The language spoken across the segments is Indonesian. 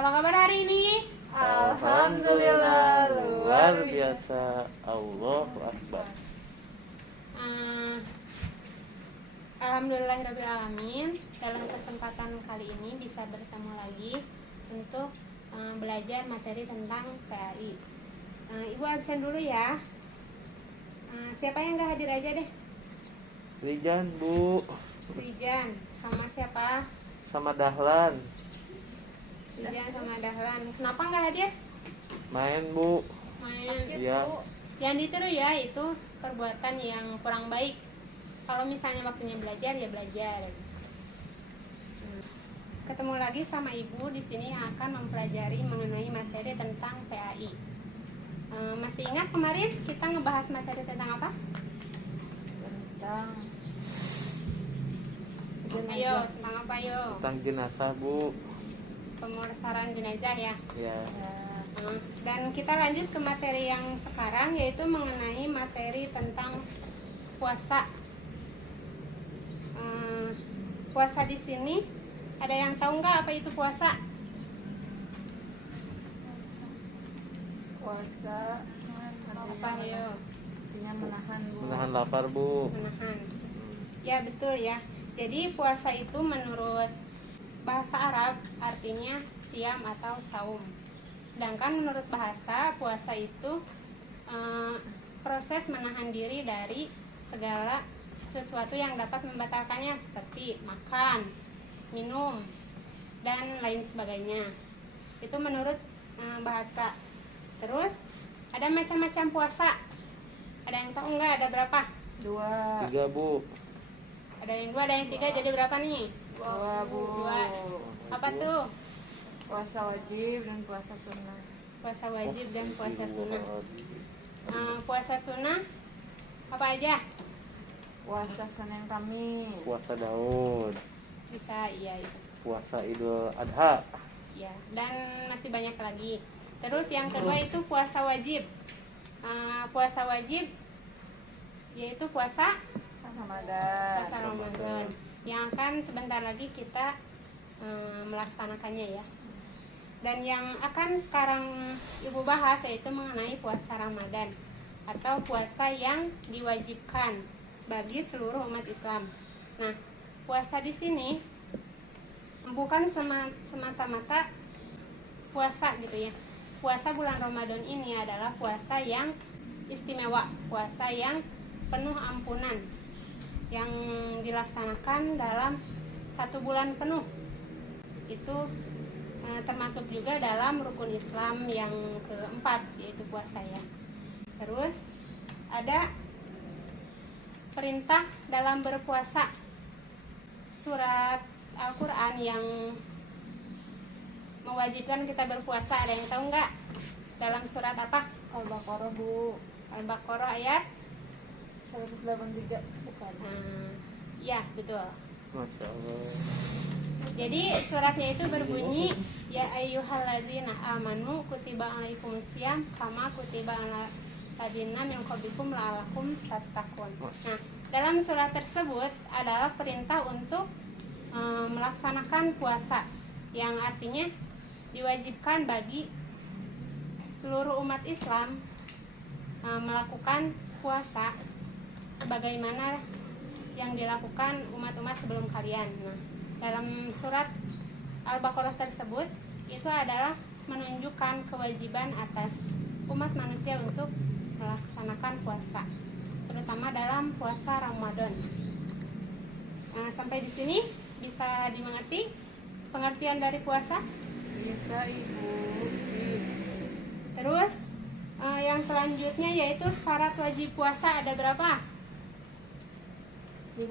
Apa kabar hari ini? Alhamdulillah luar biasa. Allahu Akbar. Alhamdulillahirrahmanirrahim. Dalam kesempatan kali ini bisa bertemu lagi untuk belajar materi tentang PAI. Ibu absen dulu ya. Siapa yang gak hadir aja deh? Rijan, Bu. Rijan sama siapa? Sama Dahlan. Rijan sama Dahlan. Kenapa nggak hadir? Main, Bu. Main. Iya. Yang ditiru ya itu perbuatan yang kurang baik. Kalau misalnya waktunya belajar ya belajar. Ketemu lagi sama Ibu di sini yang akan mempelajari mengenai materi tentang PAI. Masih ingat kemarin kita ngebahas materi tentang apa? Ayo, tentang apa yo? Tentang jenazah, Bu. Pemulasaran jenazah ya. Ya. Dan kita lanjut ke materi yang sekarang, yaitu mengenai materi tentang puasa. Puasa di sini ada yang tahu nggak apa itu puasa? Puasa Apa yo? artinya menahan, Bu. Menahan lapar, Bu. Menahan. Ya betul ya. Jadi puasa itu menurut bahasa Arab artinya siam atau saum. Sedangkan menurut bahasa puasa itu proses menahan diri dari segala sesuatu yang dapat membatalkannya seperti makan, minum, dan lain sebagainya. Itu menurut bahasa. Terus ada macam-macam puasa. Ada yang tahu nggak ada berapa? 2. 3, Bu. Ada yang 2, ada yang 3, jadi berapa nih? 2, Bu. 2. Apa tuh? Puasa wajib dan puasa sunnah. Puasa wajib dan puasa sunnah. Puasa sunnah apa aja? Puasa Senin Kamis. Puasa Daud. Bisa, iya itu. Puasa Idul Adha. Ya, dan masih banyak lagi. Terus yang kedua itu puasa wajib. Puasa wajib yaitu puasa Ramadan. puasa Ramadan yang akan sebentar lagi kita melaksanakannya ya. Dan yang akan sekarang Ibu bahas yaitu mengenai puasa Ramadan atau puasa yang diwajibkan bagi seluruh umat Islam. Nah, puasa di sini bukan semata-mata puasa gitu ya. Puasa bulan Ramadan ini adalah puasa yang istimewa, puasa yang penuh ampunan, yang dilaksanakan dalam 1 bulan penuh. Itu termasuk juga dalam rukun Islam yang keempat, yaitu puasa ya. Terus ada perintah dalam berpuasa. Surat Al-Quran yang mewajibkan kita berpuasa, ada yang tahu nggak? Dalam surat apa? Al-Baqarah, Bu. Al-Baqarah ayat 183. Bukan. Ya betul. Masya Allah. Jadi suratnya itu berbunyi, ya ayyuhalladzina amanu kutiba alaikumusiyam kama kutiba ala ladzina min qablikum la'allakum tattaqun. Nah, dalam surat tersebut adalah perintah untuk melaksanakan puasa, yang artinya diwajibkan bagi seluruh umat Islam melakukan puasa sebagaimana yang dilakukan umat-umat sebelum kalian. Nah, dalam surat Al-Baqarah tersebut itu adalah menunjukkan kewajiban atas umat manusia untuk melaksanakan puasa, terutama dalam puasa Ramadan. Nah, sampai di sini bisa dimengerti pengertian dari puasa? Bisa, Ibu. Terus yang selanjutnya yaitu syarat wajib puasa ada berapa? 5.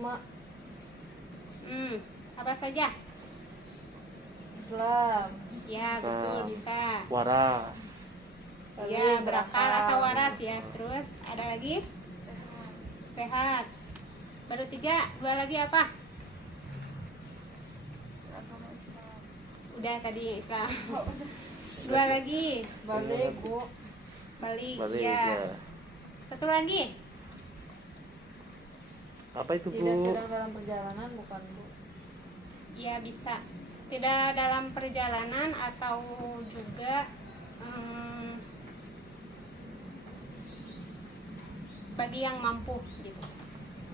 Apa saja? Islam. Ya betul, bisa. Waras. Ya, berakal atau waras ya. Terus ada lagi? Sehat. Baru 3, 2 lagi apa? Udah tadi Islam. 2 lagi. Balik, Bu. Balik. Balik, Ya. ya. 1 lagi. Apa itu, Tidak Bu? sedang dalam perjalanan, bukan, Bu. Ya bisa. tidak dalam perjalanan atau juga bagi yang mampu gitu.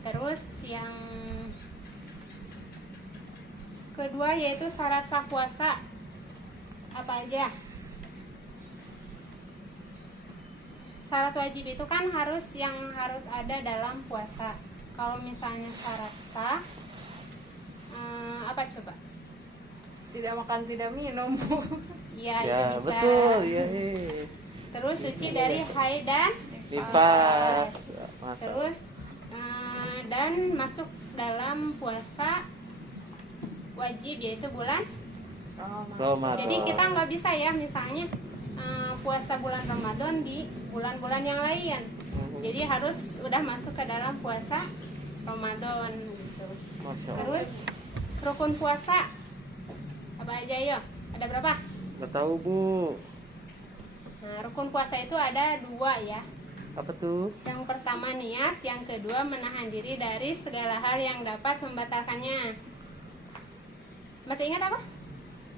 Terus yang kedua yaitu syarat sah puasa apa aja? Syarat wajib itu kan harus ada dalam puasa. Kalau misalnya syarat sah apa coba? Tidak makan, tidak minum, Bu. Ya, Ya, itu bisa. betul. Ya, Terus suci dari haid dan nifas. terus dan masuk dalam puasa wajib yaitu bulan. Ramadan. Jadi kita nggak bisa ya misalnya puasa bulan Ramadan di bulan-bulan yang lain. Jadi harus udah masuk ke dalam puasa Ramadan gitu. Masya Allah. Terus rukun puasa apa aja yo? Ada berapa? Nggak tahu, Bu. Nah, rukun puasa itu ada 2 ya. Apa tuh? Yang pertama niat, yang kedua menahan diri dari segala hal yang dapat membatalkannya. Masih ingat apa?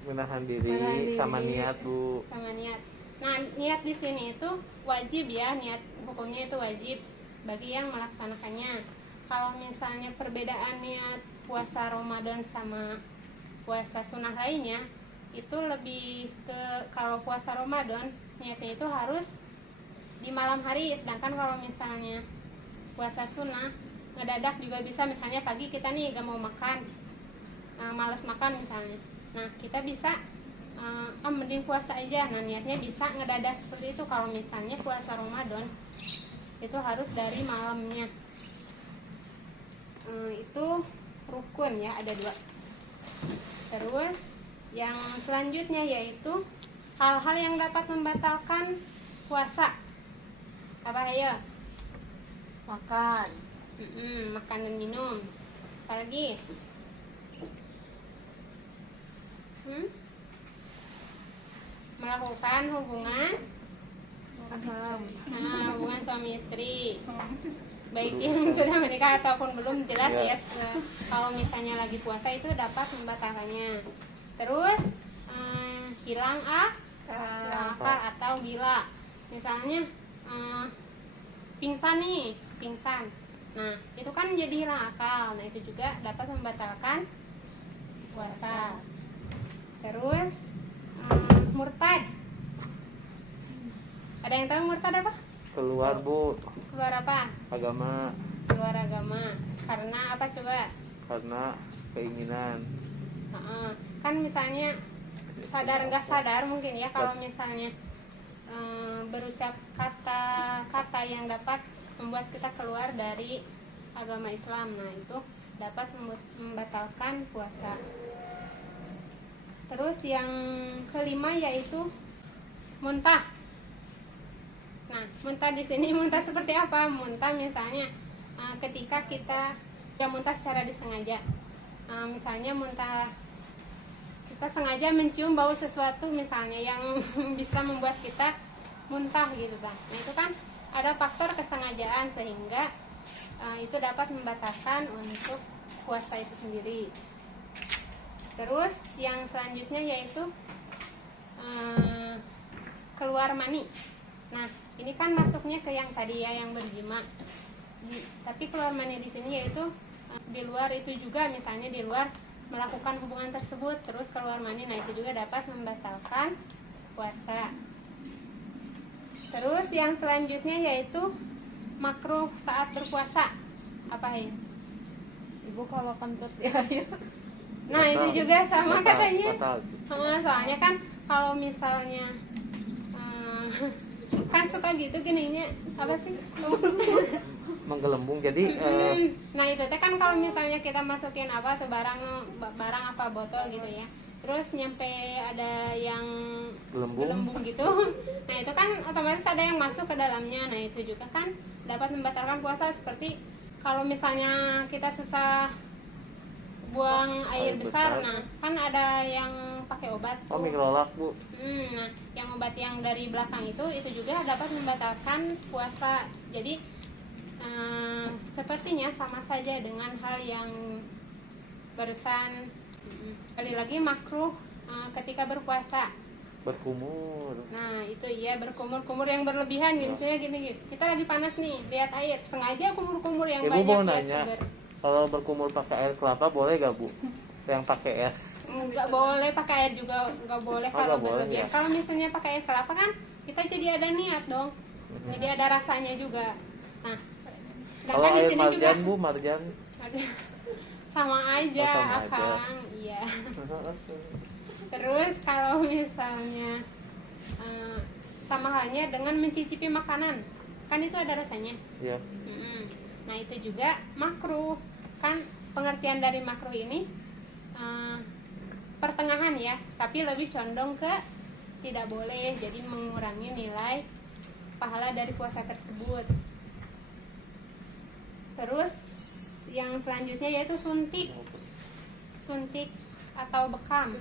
Menahan diri Menahan diri. sama niat, Bu. Sama niat. Nah, niat di sini itu wajib ya, niat hukumnya itu wajib bagi yang melaksanakannya. Kalau misalnya perbedaan niat puasa Ramadan sama puasa sunnah lainnya, itu lebih ke kalau puasa Ramadan niatnya itu harus di malam hari, sedangkan kalau misalnya puasa sunnah ngedadak juga bisa, misalnya pagi kita nih gak mau makan, malas makan misalnya, nah kita bisa mending puasa aja. Nah niatnya bisa ngedadak seperti itu. Kalau misalnya puasa Ramadan itu harus dari malamnya. Itu rukun ya, ada 2. Terus yang selanjutnya yaitu hal-hal yang dapat membatalkan puasa. Apa ayo? Makan. Makan dan minum. Apa lagi? Melakukan hubungan hubungan suami istri, baik yang sudah menikah ataupun belum, jelas ya. Kalau misalnya lagi puasa itu dapat membatalkannya. Terus hilang akal atau gila, misalnya pingsan. Nah itu kan jadi hilang akal. Nah itu juga dapat membatalkan puasa. Terus murtad. Ada yang tahu murtad apa? Keluar, Bu. Keluar apa? Agama. Keluar agama. Karena apa coba? Karena keinginan. Kan misalnya sadar nggak sadar mungkin ya, kalau misalnya berucap kata-kata yang dapat membuat kita keluar dari agama Islam, nah itu dapat membatalkan puasa. Terus yang kelima yaitu muntah. Nah, muntah di sini muntah seperti apa? Muntah misalnya ketika kita muntah secara disengaja. Misalnya muntah, kita sengaja mencium bau sesuatu misalnya yang bisa membuat kita muntah gitu kan. Nah itu kan ada faktor kesengajaan sehingga itu dapat membatalkan untuk puasa itu sendiri. Terus yang selanjutnya yaitu keluar mani. Nah ini kan masuknya ke yang tadi ya, yang berjima. Tapi keluar mani di sini yaitu di luar itu juga, misalnya di luar melakukan hubungan tersebut terus keluar mani, nah itu juga dapat membatalkan puasa. Terus yang selanjutnya yaitu makruh saat berpuasa. Apa ini? Ibu kalau kentut di air. Nah itu juga sama Batal, katanya. batal. Soalnya kan kalau misalnya kan suka gitu gininya apa sih? Menggelembung, jadi Nah itu teh kan kalau misalnya kita masukin apa tuh barang apa botol gitu ya, terus nyampe ada yang gelembung gitu, nah itu kan otomatis ada yang masuk ke dalamnya. Nah itu juga kan dapat membatalkan puasa. Seperti kalau misalnya kita susah buang air besar, nah kan ada yang pakai obat tuh. mikrolak, Bu. Nah yang obat yang dari belakang itu juga dapat membatalkan puasa. Jadi sepertinya sama saja dengan hal yang barusan. Kali lagi makruh ketika berpuasa. Berkumur. Nah itu ya, berkumur-kumur yang berlebihan gitu. Misalnya gini, kita lagi panas nih, lihat air, sengaja kumur-kumur yang Ibu banyak mau biar nanya, seger. kalau berkumur pakai air kelapa boleh gak Bu? Yang pakai es. Nggak boleh pakai air juga, nggak boleh Oh, kalau nggak boleh, berlebihan. ya? Kalau misalnya pakai air kelapa kan kita jadi ada niat dong, jadi ada rasanya juga. Nah Kalau sedangkan di air sini juga marjan Bu, marjan. sama aja, Oh, sama aja. Akang, iya. Terus kalau misalnya sama halnya dengan mencicipi makanan, kan itu ada rasanya. Iya. Nah itu juga makruh. Kan pengertian dari makruh ini pertengahan ya, tapi lebih condong ke tidak boleh, jadi mengurangi nilai pahala dari puasa tersebut. Terus yang selanjutnya yaitu suntik atau bekam.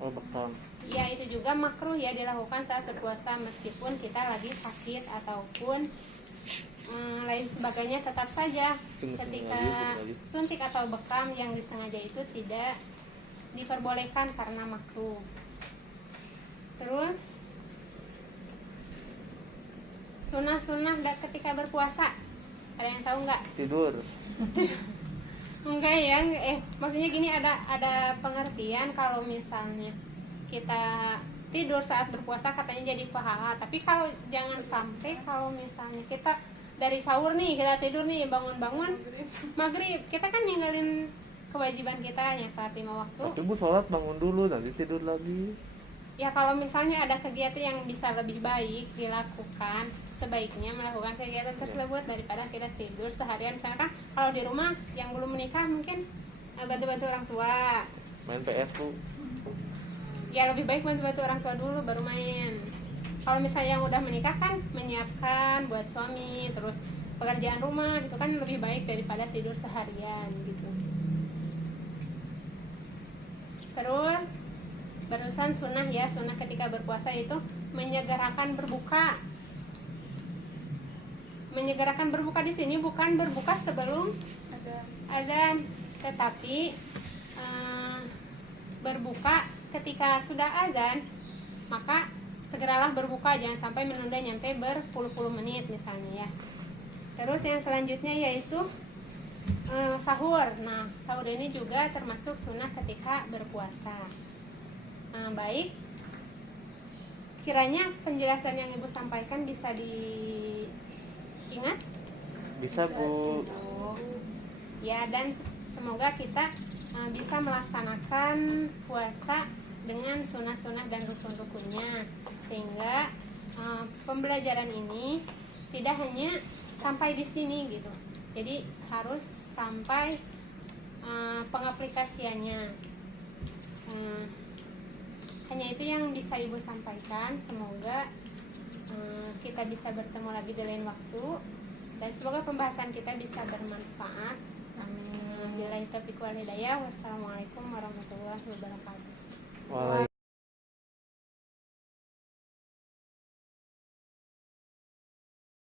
Oh, bekam. Ya itu juga makruh ya dilakukan saat berpuasa, meskipun kita lagi sakit ataupun lain sebagainya, tetap saja ketika suntik atau bekam yang disengaja itu tidak diperbolehkan karena makruh. Terus sunah-sunah ketika berpuasa, ada yang tahu nggak? Tidur. Enggak ya, maksudnya gini, ada pengertian kalau misalnya kita tidur saat berpuasa katanya jadi pahala, tapi kalau jangan sampai kalau misalnya kita dari sahur nih, kita tidur nih, bangun-bangun maghrib, kita kan ninggalin kewajiban kita yang saat 5 waktu. Tapi Bu sholat bangun dulu, nanti tidur lagi. Ya kalau misalnya ada kegiatan yang bisa lebih baik dilakukan, sebaiknya melakukan kegiatan tersebut daripada kita tidur seharian. Misalkan kalau di rumah yang belum menikah mungkin bantu-bantu orang tua, Main PS Bu. ya lebih baik bantu-bantu orang tua dulu baru main. Kalau misalnya yang udah menikah kan menyiapkan buat suami, terus pekerjaan rumah itu kan lebih baik daripada tidur seharian gitu. Terus barusan sunnah ya, sunnah ketika berpuasa itu menyegerakan berbuka. Menyegerakan berbuka di sini bukan berbuka sebelum azan, tetapi berbuka ketika sudah azan, maka segeralah berbuka, jangan sampai menunda nyampe berpuluh-puluh menit misalnya ya. Terus yang selanjutnya yaitu sahur. Nah sahur ini juga termasuk sunnah ketika berpuasa. Baik, kiranya penjelasan yang Ibu sampaikan bisa diingat? Bisa Bu. Ya, dan semoga kita bisa melaksanakan puasa dengan sunnah-sunnah dan rukun-rukunnya, sehingga pembelajaran ini tidak hanya sampai di sini gitu, jadi harus sampai pengaplikasiannya. Hanya itu yang bisa Ibu sampaikan. Semoga kita bisa bertemu lagi di lain waktu, dan semoga pembahasan kita bisa bermanfaat. Amin. Wassalamualaikum warahmatullahi wabarakatuh. Waalaikumsalam.